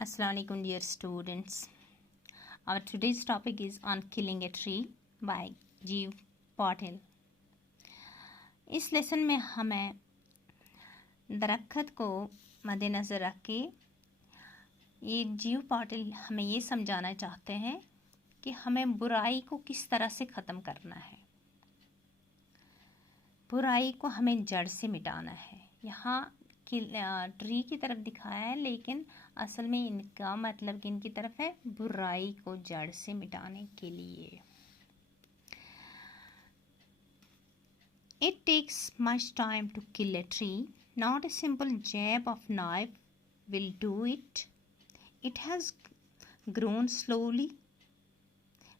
Assalamualaikum dear students. Our today's topic is on killing a tree by जीव पाटिल. इस lesson में हमें दरख्त को मद्देनज़र रख के ये जीव पाटिल हमें ये समझाना चाहते हैं कि हमें बुराई को किस तरह से ख़त्म करना है. बुराई को हमें जड़ से मिटाना है. यहाँ ट्री की तरफ दिखाया है, लेकिन असल में इनका मतलब किन की तरफ है? बुराई को जड़ से मिटाने के लिए. It takes much time to kill a tree. Not a simple jab of knife will do it. It has grown slowly,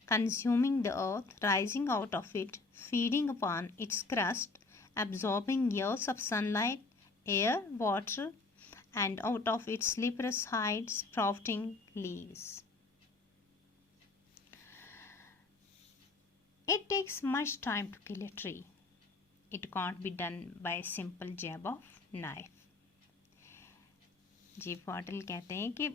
consuming the earth, rising out of it, feeding upon its crust, absorbing years of sunlight, air, water, and out of its slippery hide sprouting leaves. It takes much time to kill a tree. It can't be done by a simple jab of knife. जीव पाटिल कहते हैं कि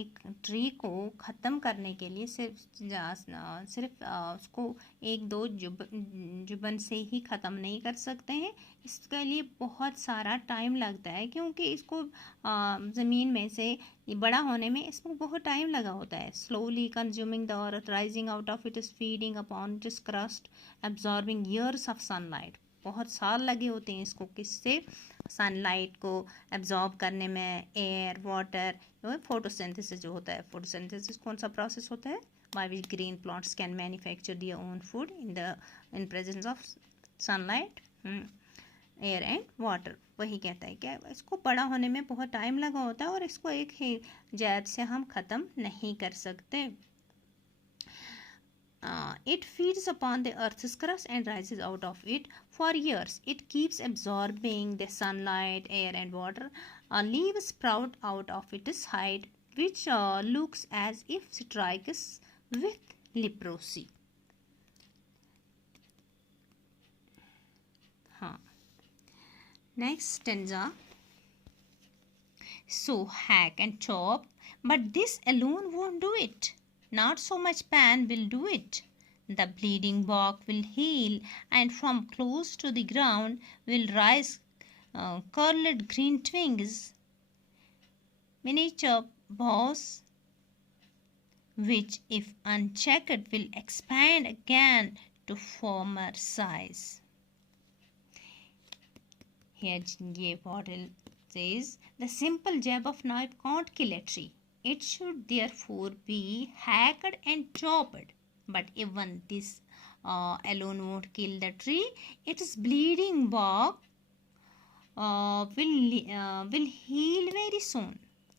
एक tree को ख़त्म करने के लिए सिर्फ उसको एक दो जुबन से ही ख़त्म नहीं कर सकते हैं. इसके लिए बहुत सारा टाइम लगता है, क्योंकि इसको ज़मीन में से बड़ा होने में इसमें बहुत टाइम लगा होता है. Slowly consuming the earth, rising out of it is feeding upon it is crust, absorbing years of sunlight. बहुत साल लगे होते हैं इसको किससे? सनलाइट को एब्जॉर्ब करने में. एयर, वाटर, फोटोसिंथेसिस जो होता है. फोटोसिंथेसिस कौन सा प्रोसेस होता है? By which green plants can manufacture their own food in presence of sunlight, air and water. वही कहता है कि इसको बड़ा होने में बहुत टाइम लगा होता है और इसको एक ही जैब से हम ख़त्म नहीं कर सकते. It feeds upon the earth's crust and rises out of it. For years, it keeps absorbing the sunlight, air, and water. Leaves sprout out of its hide, which looks as if strikes with leprosy. Next stanza. So hack and chop, but this alone won't do it. Not so much pan will do it. The bleeding bark will heal, and from close to the ground will rise curled green twigs, miniature boughs, which, if unchecked, will expand again to former size. Here J. Patil says, the simple jab of knife can't kill a tree. It should therefore be hacked and chopped. But even this alone won't kill the tree. Its bleeding bark will heal very soon.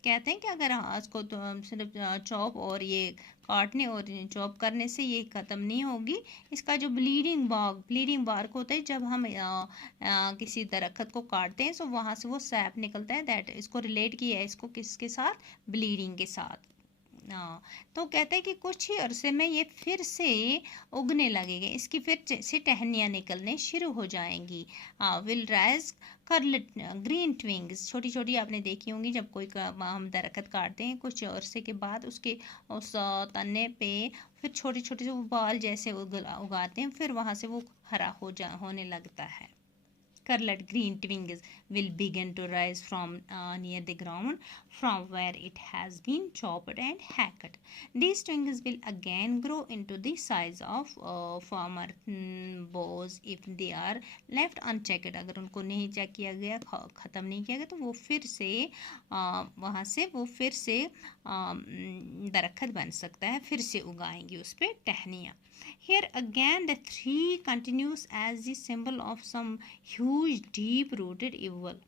कहते हैं कि अगर इसको तो सिर्फ chop और ये काटने और चॉप करने से ये ख़त्म नहीं होगी. इसका जो ब्लीडिंग बार्क होता है, जब हम किसी दरख्त को काटते हैं तो वहाँ से वो सैप निकलता है. दैट इसको रिलेट किया है इसको किसके साथ? ब्लीडिंग के साथ. तो कहते हैं कि कुछ ही अरसे में ये फिर से उगने लगेगा. इसकी फिर से टहनियाँ निकलने शुरू हो जाएंगी. Will rise curled green twigs. छोटी छोटी आपने देखी होंगी जब कोई हम दरख्त काटते हैं, कुछ अरसे के बाद उसके उस तने पे फिर छोटे छोटे वो बाल जैसे उगाते हैं, फिर वहाँ से वो हरा होने लगता है. Curled green twigs will begin to rise from near the ground from where it has been chopped and hacked. These twigs will again grow into the size of former boughs if they are left unchecked. अगर उनको नहीं check किया गया, ख़त्म नहीं किया गया, तो वो फिर से वहाँ से वो फिर से दरख्त बन सकता है. फिर से उगाएंगी उस पर टहनियाँ. Here again the tree continues as the symbol of some huge deep-rooted evil.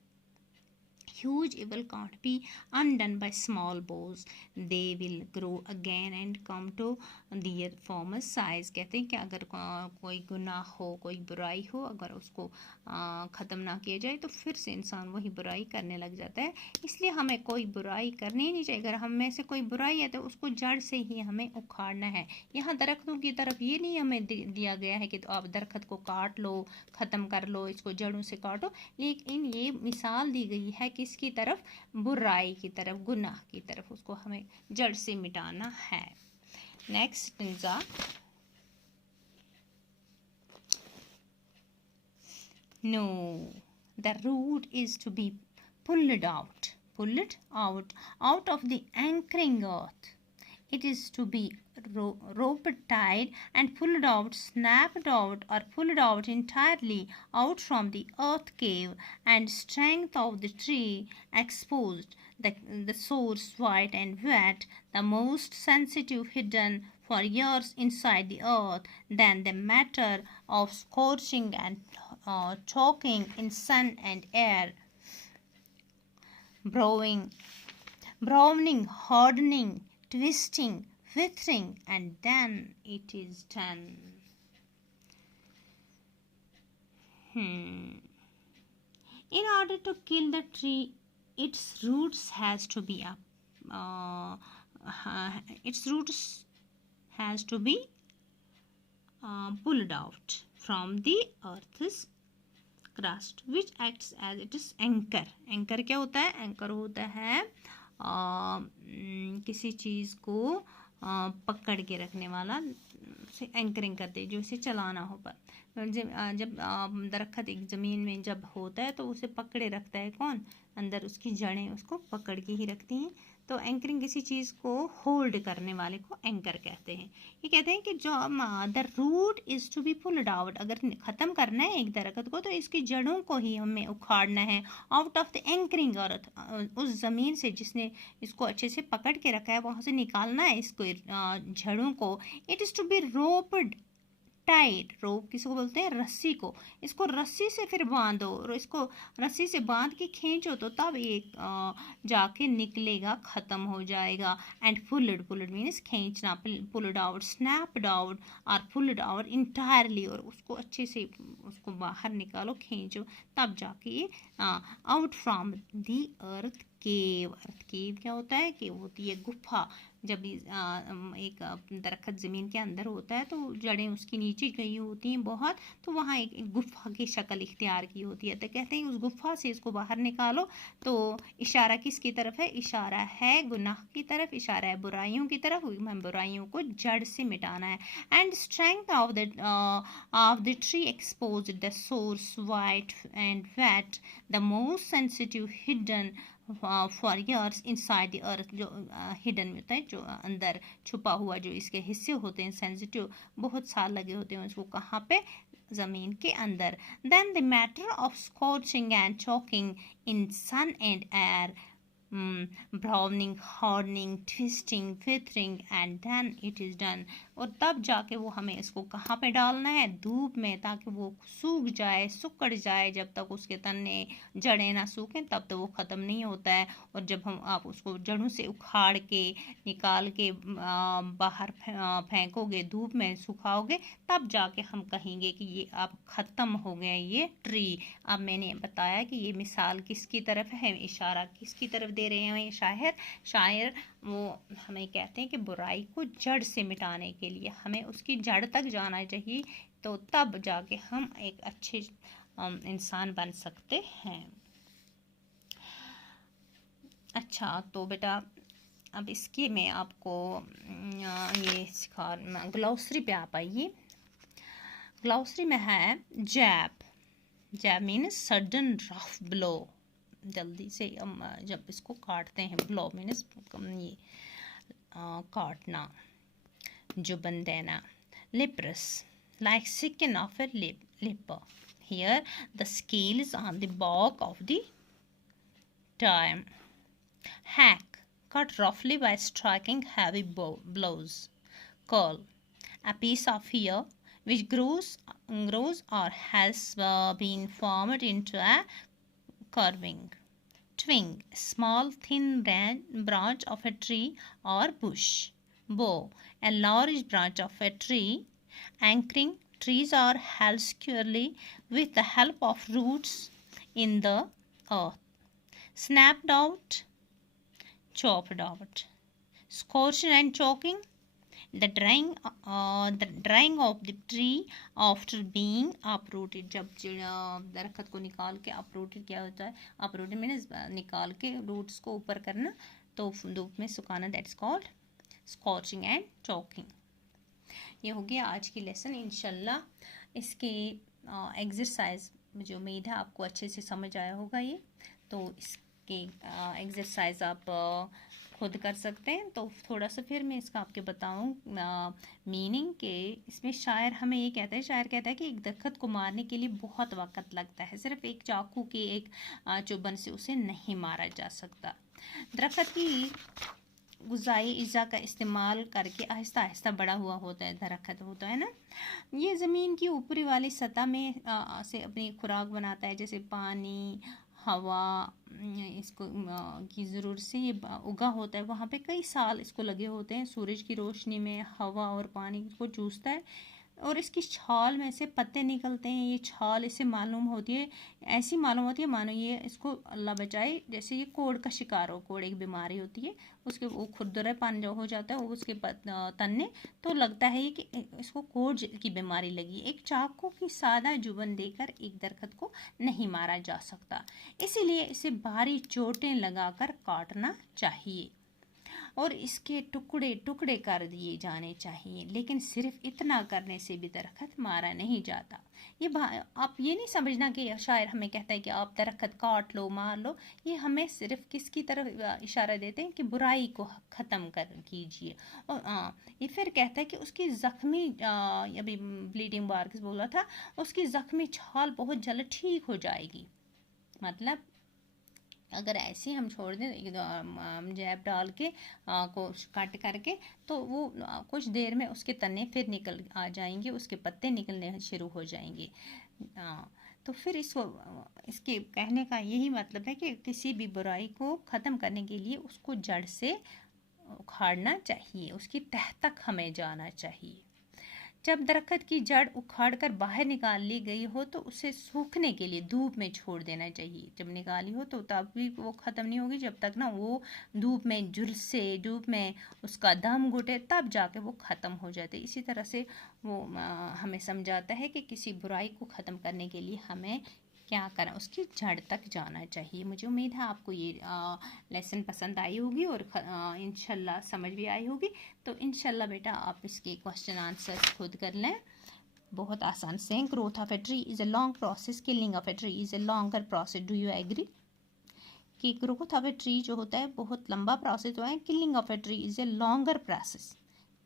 Huge evil can't be undone by small boughs. They will grow again and come to their former size. कहते हैं कि अगर कोई गुनाह हो, कोई बुराई हो, अगर उसको ख़त्म ना किया जाए तो फिर से इंसान वही बुराई करने लग जाता है. इसलिए हमें कोई बुराई करनी ही नहीं चाहिए. अगर हम में से कोई बुराई है तो उसको जड़ से ही हमें उखाड़ना है. यहाँ दरख्तों की तरफ ये नहीं हमें दिया गया है कि तो आप दरख्त को काट लो, ख़त्म कर लो, इसको जड़ों से काटो. लेकिन ये मिसाल दी गई है किसकी तरफ, बुराई की तरफ, गुनाह की तरफ, उसको हमें जड़ से मिटाना है। नेक्स्ट निज़ा, no, the root is to be pulled out of the anchoring earth. It is to be roped, tied, and pulled out, snapped out, or pulled out entirely out from the earth cave, and strength of the tree exposed, the source white and wet, the most sensitive hidden for years inside the earth, then the matter of scorching and choking in sun and air, browning, hardening, twisting, withering, and then it is done. In order to kill the tree, its roots has to be pulled out from the earth's crust, which acts as its anchor. Anchor क्या होता है, anchor होता है किसी चीज़ को पकड़ के रखने वाला, से एंकरिंग करते हैं, जो इसे चलाना हो। पर जब दरख्त एक ज़मीन में जब होता है तो उसे पकड़े रखता है कौन, अंदर उसकी जड़ें उसको पकड़ के ही रखती हैं। तो एंकरिंग किसी चीज़ को होल्ड करने वाले को एंकर कहते हैं। ये कहते हैं कि जो the root is to be pulled out, अगर ख़त्म करना है एक दरख्त को तो इसकी जड़ों को ही हमें उखाड़ना है, आउट ऑफ द एंकरिंग अर्थ, उस ज़मीन से जिसने इसको अच्छे से पकड़ के रखा है वहाँ से निकालना है इसको, जड़ों को। It is to be roped tight, rope किसको बोलते हैं, रस्सी को। इसको रस्सी से फिर बांधो और इसको रस्सी से बांध के खींचो तो तब ये जाके निकलेगा, ख़त्म हो जाएगा। एंड पुल्ड मीन्स खींचना, पुल्ड आउट, स्नैप्ड आउट और पुल्ड आउट इंटायरली, और उसको अच्छे से उसको बाहर निकालो, खींचो, तब जाके ये आउट फ्रॉम दी अर्थ केव। अर्थ केव क्या होता है, केव होती है गुफा। जब एक दरख्त ज़मीन के अंदर होता है तो जड़ें उसकी नीचे गई होती हैं बहुत, तो वहाँ एक गुफा की शक्ल इख्तियार की होती है। तो कहते हैं उस गुफा से इसको बाहर निकालो। तो इशारा किसकी तरफ है, इशारा है गुनाह की तरफ, इशारा है बुराइयों की तरफ, बुराइयों को जड़ से मिटाना है। And strength of the tree expose the source white and wet, the most sensitive hidden for years inside the earth, जो हिडन होता है, जो अंदर छुपा हुआ, जो इसके हिस्से होते हैं सेंसिटिव, बहुत साल लगे होते हैं उसको, कहाँ पे, ज़मीन के अंदर। Then the matter of scorching and choking in sun and air, browning, hardening, twisting, withering, and then it is done. और तब जाके वो हमें इसको कहाँ पे डालना है, धूप में, ताकि वो सूख जाए, सुकड़ जाए। जब तक उसके तने जड़ें ना सूखें तब तक वो ख़त्म नहीं होता है। और जब आप उसको जड़ों से उखाड़ के निकाल के बाहर फेंकोगे, धूप में सुखाओगे, तब जाके हम कहेंगे कि ये अब ख़त्म हो गया ये ट्री। अब मैंने बताया कि ये मिसाल किसकी तरफ है, इशारा किसकी तरफ दे रहे हैं शायर वो हमें कहते हैं कि बुराई को जड़ से मिटाने के लिए हमें उसकी जड़ तक जाना चाहिए, तो तब जाके हम एक अच्छे इंसान बन सकते हैं। अच्छा, तो बेटा अब इसके मैं आपको ये सिखा, ग्लॉसरी पे आप आइए। ग्लॉसरी में है जैब मीन्स सडन रफ ब्लो, जल्दी से जब इसको काटते हैं, ब्लो मीन्स ये काटना, जुबन देना। Leprous, like skin of a leper. Here the scale is on the back of the thigh. Hack, cut roughly by striking heavy blows. Curl, a piece of hair which grows or has been formed into a curving. Twig, small thin branch of a tree or bush. Bow, a large branch of a tree. Anchoring, trees are held securely with the help of roots in the earth. Snapped out, chopped out. Scorching and choking, the drying of the tree after being uprooted, जब दरख्त को निकाल के uprooted क्या होता है, uprooted means निकाल के रूट्स को ऊपर करना, तो धूप में सुखाना, that's called scorching and choking. ये हो गया आज की लेसन। इंशाल्लाह इसके एक्सरसाइज मुझे उम्मीद है आपको अच्छे से समझ आया होगा ये, तो इसके एक्सरसाइज आप खुद कर सकते हैं। तो थोड़ा सा फिर मैं इसका आपके बताऊं मीनिंग के, इसमें शायर हमें ये कहता है, शायर कहता है कि एक दरख्त को मारने के लिए बहुत वक्त लगता है, सिर्फ एक चाकू के एक चुभन से उसे नहीं मारा जा सकता। दरख्त की गुज़ाई इज़ा का इस्तेमाल करके आहिस्ता आहिस्ता बड़ा हुआ होता है, दरख्त होता है ना, ये ज़मीन की ऊपरी वाली सतह में से अपनी खुराक बनाता है, जैसे पानी, हवा, इसको की ज़रूरत से ये उगा होता है। वहाँ पे कई साल इसको लगे होते हैं, सूरज की रोशनी में हवा और पानी को चूसता है और इसकी छाल में से पत्ते निकलते हैं। ये छाल इससे मालूम होती है, ऐसी मालूम होती है मानो ये इसको अल्लाह बचाए जैसे ये कोढ़ का शिकार हो। कोढ़ एक बीमारी होती है, उसके वो खुरदरापन जो हो जाता है वो उसके तनने, तो लगता है कि इसको कोढ़ की बीमारी लगी। एक चाकू की सादा जुबान देकर एक दरख्त को नहीं मारा जा सकता, इसीलिए इसे भारी चोटें लगाकर काटना चाहिए और इसके टुकड़े टुकड़े कर दिए जाने चाहिए, लेकिन सिर्फ इतना करने से भी दरख्त मारा नहीं जाता। ये आप ये नहीं समझना कि शायर हमें कहता है कि आप दरख्त काट लो, मार लो। ये हमें सिर्फ किसकी तरफ इशारा देते हैं कि बुराई को ख़त्म कर कीजिए। और ये फिर कहता है कि उसकी ज़ख्मी, अभी ब्लीडिंग बार्क्स बोला था, उसकी ज़ख्मी छाल बहुत जल्द ठीक हो जाएगी। मतलब अगर ऐसे हम छोड़ दें जैब डाल के को कट करके, तो वो कुछ देर में उसके तने फिर निकल आ जाएंगे, उसके पत्ते निकलने शुरू हो जाएंगे। तो फिर इसके कहने का यही मतलब है कि किसी भी बुराई को ख़त्म करने के लिए उसको जड़ से उखाड़ना चाहिए, उसकी तह तक हमें जाना चाहिए। जब दरख्त की जड़ उखाड़कर बाहर निकाल ली गई हो तो उसे सूखने के लिए धूप में छोड़ देना चाहिए। जब निकाली हो तो तब भी वो ख़त्म नहीं होगी, जब तक ना वो धूप में झुलसे, धूप में उसका दम घुटे, तब जाके वो ख़त्म हो जाते। इसी तरह से वो हमें समझाता है कि किसी बुराई को ख़त्म करने के लिए हमें क्या करना, उसकी जड़ तक जाना चाहिए। मुझे उम्मीद है आपको ये लेसन पसंद आई होगी और इंशाल्लाह समझ भी आई होगी। तो इंशाल्लाह बेटा आप इसके क्वेश्चन आंसर खुद कर लें, बहुत आसान से। Growth of a tree is a long process, killing of a tree is a longer process. Do you agree कि ग्रोथ ऑफ ए ट्री जो होता है बहुत लंबा प्रोसेस होता है, killing of a tree is a longer process.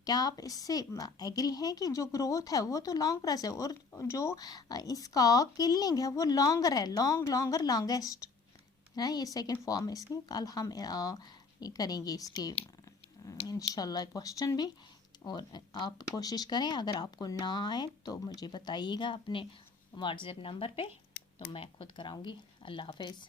क्या आप इससे एग्री हैं कि जो ग्रोथ है वो तो लॉन्ग प्रोसेस है और जो इसका किलिंग है वो लॉन्गर है, लॉन्गर लॉन्गेस्ट है ना। ये सेकंड फॉर्म है इसकी। कल हम ये करेंगे इसके इंशाल्लाह क्वेश्चन भी, और आप कोशिश करें, अगर आपको ना आए तो मुझे बताइएगा अपने व्हाट्सएप नंबर पे, तो मैं खुद कराऊंगी। अल्लाह हाफिज़।